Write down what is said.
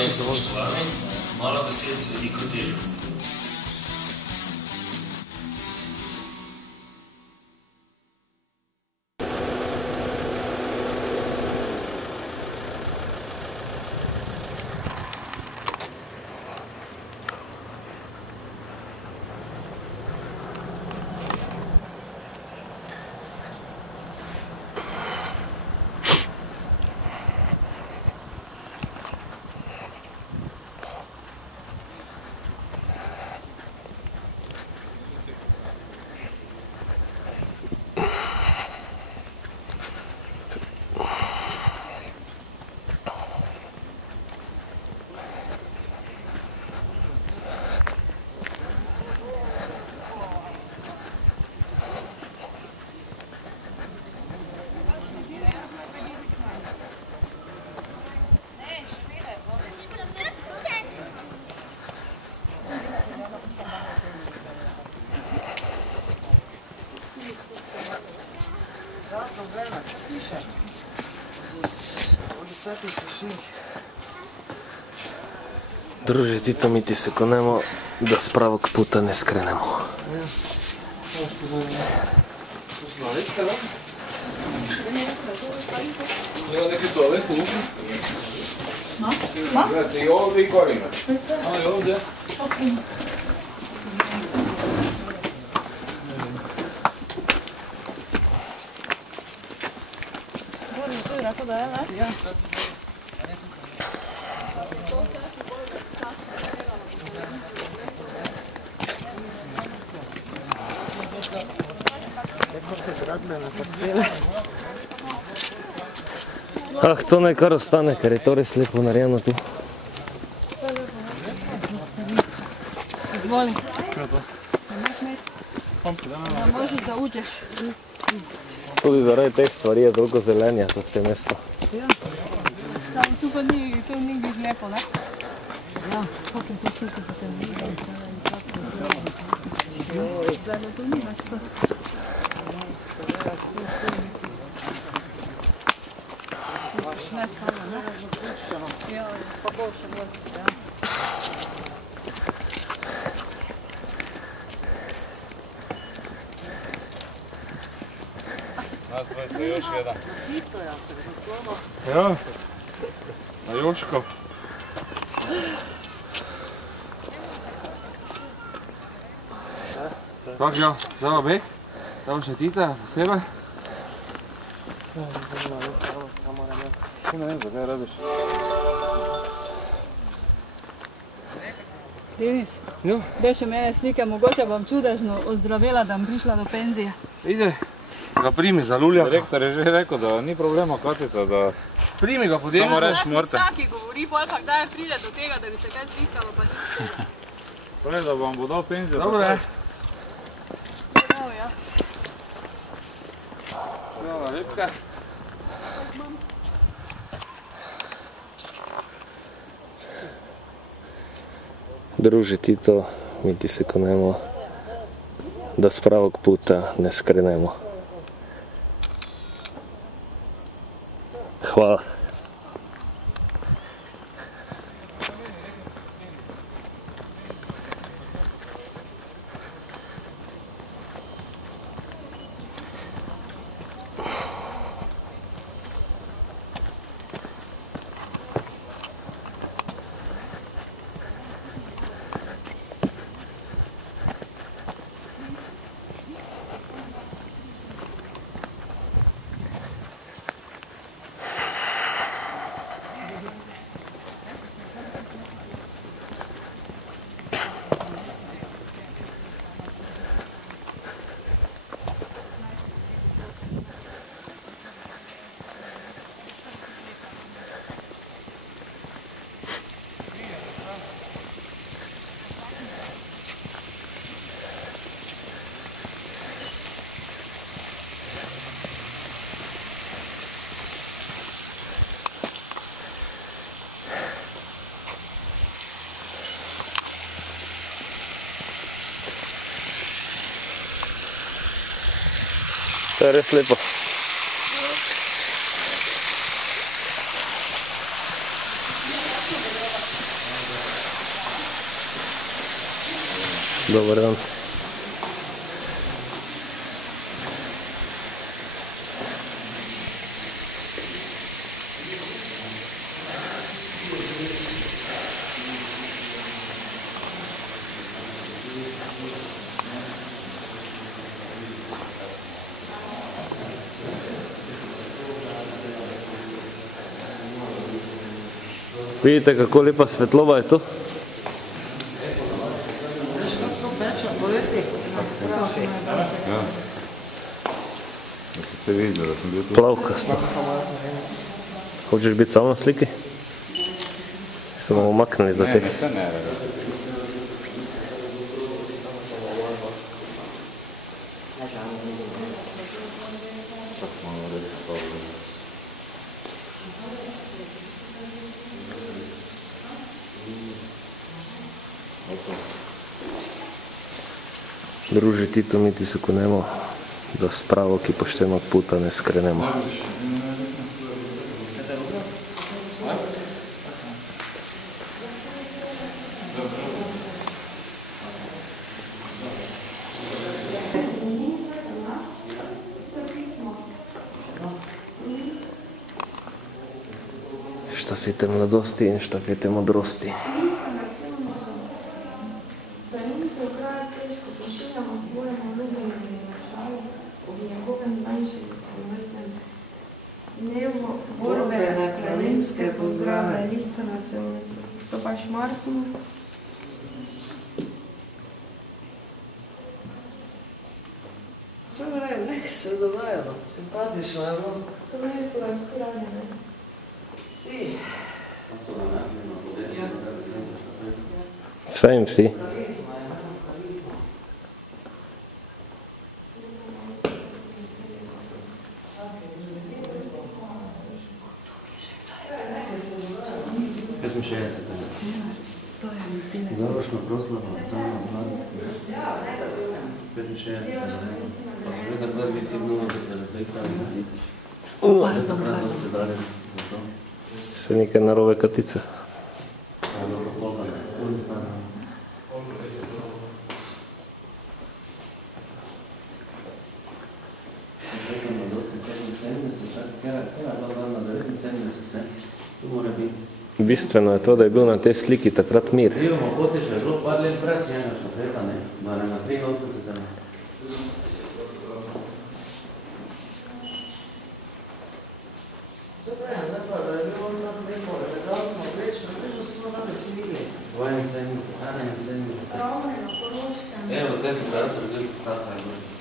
Spoštovane in spoštovani, malo besed z veliko težo. Druže, Tito, mi ti se konemo, da s pravog puta ne skrenemo. Ima neki toalet, lupi? No? Gledajte, i ovdje i gore imaš. A, i ovdje? Tu je rekao da je, ne? Ja. Ah, to naj kar ostane, ker je to res lepo narejeno tu. Izvoli. Kaj je to? Da možeš da uđeš. Tudi zaradi teh stvari je toliko zelenja v tem mestu. Ja. Samo tu pa ni, to ni lepo, ne? Ja, kako je to čisto potem vidim. Zdaj to ni več to. Ne, samo, ne? Ja, pa boljše bolj. Ja. Nas dvojica, još jedan. Ja, a Joško. Kako žal, zdaj obe? Zdaj še Tita, posebej? Ti ne vem, zakaj rabiš. Denis, daj še mene slike, mogoče bom čudežno ozdravela, da bom prišla do penzije. Ide, ga primi za Lulja. Direktor je že rekel, da ni problema Katica, da primi ga podjeli. samo reč morate. Vsaki govori, pol pa kdaj pride do tega, da bi se kaj zvihtalo, pa nič tega. Pravi, da vam bo dal penzijo. Dobre. Prav, ja. Hvala, lepka. Druže, Tito, mi ti se konemo, da s pravog puta ne skrenemo. Hvala. To je res lepo. Dobar dan. Vidite, kako lepa svetloba je tu? Da si te videl, da sem bil tu. Plavkasto. Hočeš biti sam na sliki? Se bomo umaknili za te. Ne, se ne. Druži Tito, mi ti se konemo, da s pravo, ki pošteno od puta ne skrenemo. Štafete mladosti in štafete modrosti. Borbene planinske pozdrave. Lista na celnici. To pa Šmartinu. Sve vreme, nekaj se je dogajalo. Simpatično je bilo. To meni so razkranjene. Vsi. Vsaj jim vsi. Karizma je, karizma. Završno proslavo, tam na mladosti. 65. Pa smo vedno kdaj biti bilo, da zdaj tam ne takrat dosti brali za to. Še nekaj narobe katice. Stavno to polka, ne. Zdaj tam mladosti 75, kera bila dan na 79, ne? Tu mora biti. Bistveno je to, da je bil na tej sliki takrat mir. Živimo Hotiša, je bilo par let brez njega štafeta, ne? Da ne na 83. Zdaj pa, da je bilo tam neko, da smo vrečno, vrečno smo tam vsi videli. 72, 71. Ravno je na Koroškem. Evo, te sem zdaj se vzeli, tata je bilo.